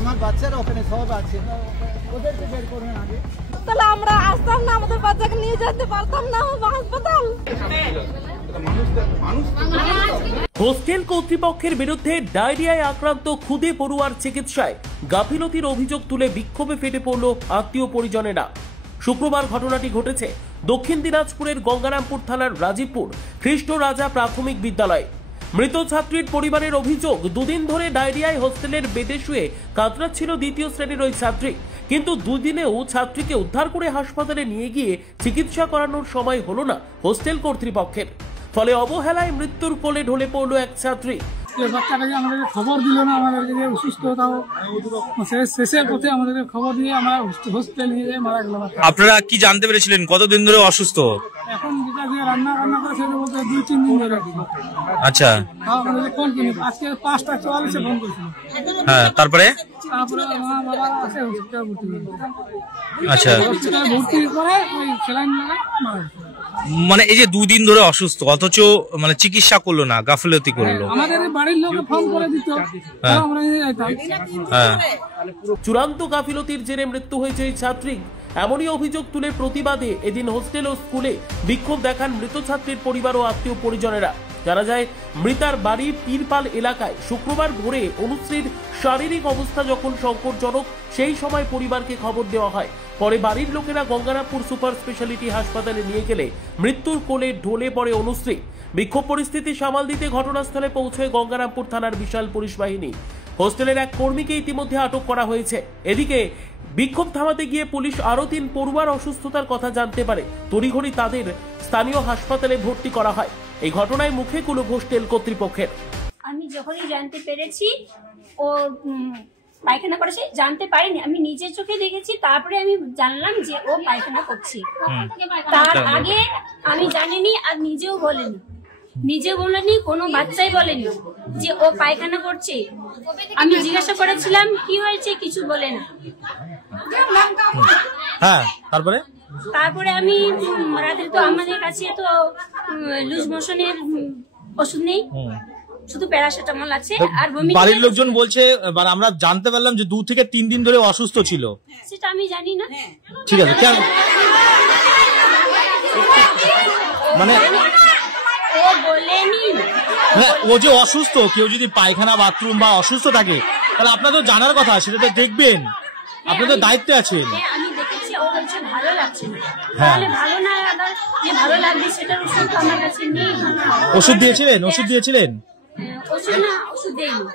আমার বাচ্চারা ওখানে সব আছে, ওদেরকে বের করবেন আগে। তাহলে আমরা আসতাম না, আমাদের বাচ্চাকে নিয়ে যেতে পারতাম না হাসপাতাল। হোস্টেল কর্তৃপক্ষের বিরুদ্ধে ডায়রিয়ায় আক্রান্ত খুদে পড়ুয়ার চিকিৎসায় গাফিলতির অভিযোগ তুলে বিক্ষোভে ফেটে পড়ল আত্মীয় পরিজনেরা। শুক্রবার ঘটনাটি ঘটেছে দক্ষিণ দিনাজপুরের গঙ্গারামপুর থানার রাজীবপুর খ্রিস্ট রাজা প্রাথমিক বিদ্যালয়ে। মৃত ছাত্রীর পরিবারের অভিযোগ, দুদিন ধরে ডায়রিয়ায় হোস্টেলের বেডে শুয়ে কাতরাচ্ছিল দ্বিতীয় শ্রেণীর ওই ছাত্রী, কিন্তু দুদিনেও ছাত্রীকে উদ্ধার করে হাসপাতালে নিয়ে গিয়ে চিকিৎসা করানোর সময় হলো না হোস্টেল কর্তৃপক্ষের। ফলে অবহেলায় মৃত্যুর কোলে ঢলে পড়ল এক ছাত্রী। বাচ্চাটাকে আমাদেরকে খবর দিল না, আমাদেরকে অসুস্থতাও শেষের পথে আমাদেরকে খবর দিয়ে আমরা হোস্টেল নিয়ে যাই, মারা গেল। আপনারা কি জানতে পেরেছিলেন কতদিন ধরে অসুস্থ? এখন যেটা দিয়ে রান্না করে সেটা বলতে 2-3 দিন ধরে। আচ্ছা, আমাদের ফোন করি, আজকে 5:44 ফোন করেছিল। হ্যাঁ, তারপরে মা বাবা আছে হসপিটাল ভর্তি। আচ্ছা, হসপিটালে ভর্তি করে ওই স্যালাইন লাগায় মারা গেছে। মানে এই যে 2 দিন ধরে অসুস্থ অথচ মানে চিকিৎসা করলো না, গাফিলতি করলো। আমাদের বাড়ির লোক ফোন করে দিত, আমরা নিয়ে যেতাম। চূড়ান্ত গাফিলতির জেরে মৃত্যু হয়েছে এই ছাত্রী, এমনই অভিযোগ তুলে প্রতিবাদে এদিন হোস্টেল ও স্কুলে বিক্ষোভ দেখান মৃত ছাত্রীর পরিবার ও আত্মীয় পরিজনেরা। জানা যায়, মৃতার বাড়ি পীরপাল এলাকায় শুক্রবার ভোরে অনুশ্রীর শারীরিক অবস্থা যখন সংকটজনক, সেই সময় পরিবারকে খবর দেওয়া হয়। পরে বাড়ির লোকেরা গঙ্গারামপুর সুপার স্পেশালিটি হাসপাতালে নিয়ে গেলে মৃত্যুর কোলে ঢলে পড়ে অনুশ্রী। বিক্ষোভ পরিস্থিতি সামাল দিতে ঘটনাস্থলে পৌঁছয় গঙ্গারামপুর থানার বিশাল পুলিশ বাহিনী। হোস্টেলের এক কর্মীকে ইতিমধ্যে আটক করা হয়েছে। এদিকে বিক্ষোভ থামাতে গিয়ে পুলিশ আরও 3 পড়ুয়ার অসুস্থতার কথা জানতে পারে। তড়িঘড়ি তাদের স্থানীয় হাসপাতালে ভর্তি করা হয়। এই ঘটনায় মুখে কুলুপ হোস্টেল কর্তৃপক্ষের। আমি যখনই জানতে পেরেছি ও পায়খানা করেছে, জানতে পারিনি, আমি নিজের চোখে দেখেছি, তারপরে আমি জানলাম যে ও পায়খানা করছে। তার আগে আমি জানিনি, আর নিজেও বলেনি, কোনো বাচ্চাই বলেনি যে ও পায়খানা করছে। আমি জিজ্ঞাসা করেছিলাম কি হয়েছে, কিছু বলে না। হ্যাঁ, তারপরে আমি রাতে তো আমাদের কাছে তো লুজ মোশনের ওষুধ নেই, শুধু প্যারাসিটামল আছে। আর বাড়ির লোকজন বলছে, আমরা জানতে পারলাম যে 2 থেকে 3 দিন ধরে অসুস্থ ছিল। সেটা আমি জানি না। ঠিক আছে, কেন মানে ও বলেনি? হ্যাঁ, ও যে অসুস্থ, কেউ যদি পায়খানা বাথরুম বা অসুস্থ থাকে তাহলে আপনার তো জানার কথা, সেটা তো দেখবেন, আপনার তো দায়িত্বে আছেন। আমি দেখেছি ও বলছে ভালো লাগছে না, তাহলে ভালো না যে ভালো লাগবে সেটার ওষুধ আমার কাছে নেই। ওষুধ দিয়েছিলেন? ওষুধ দেয়নি।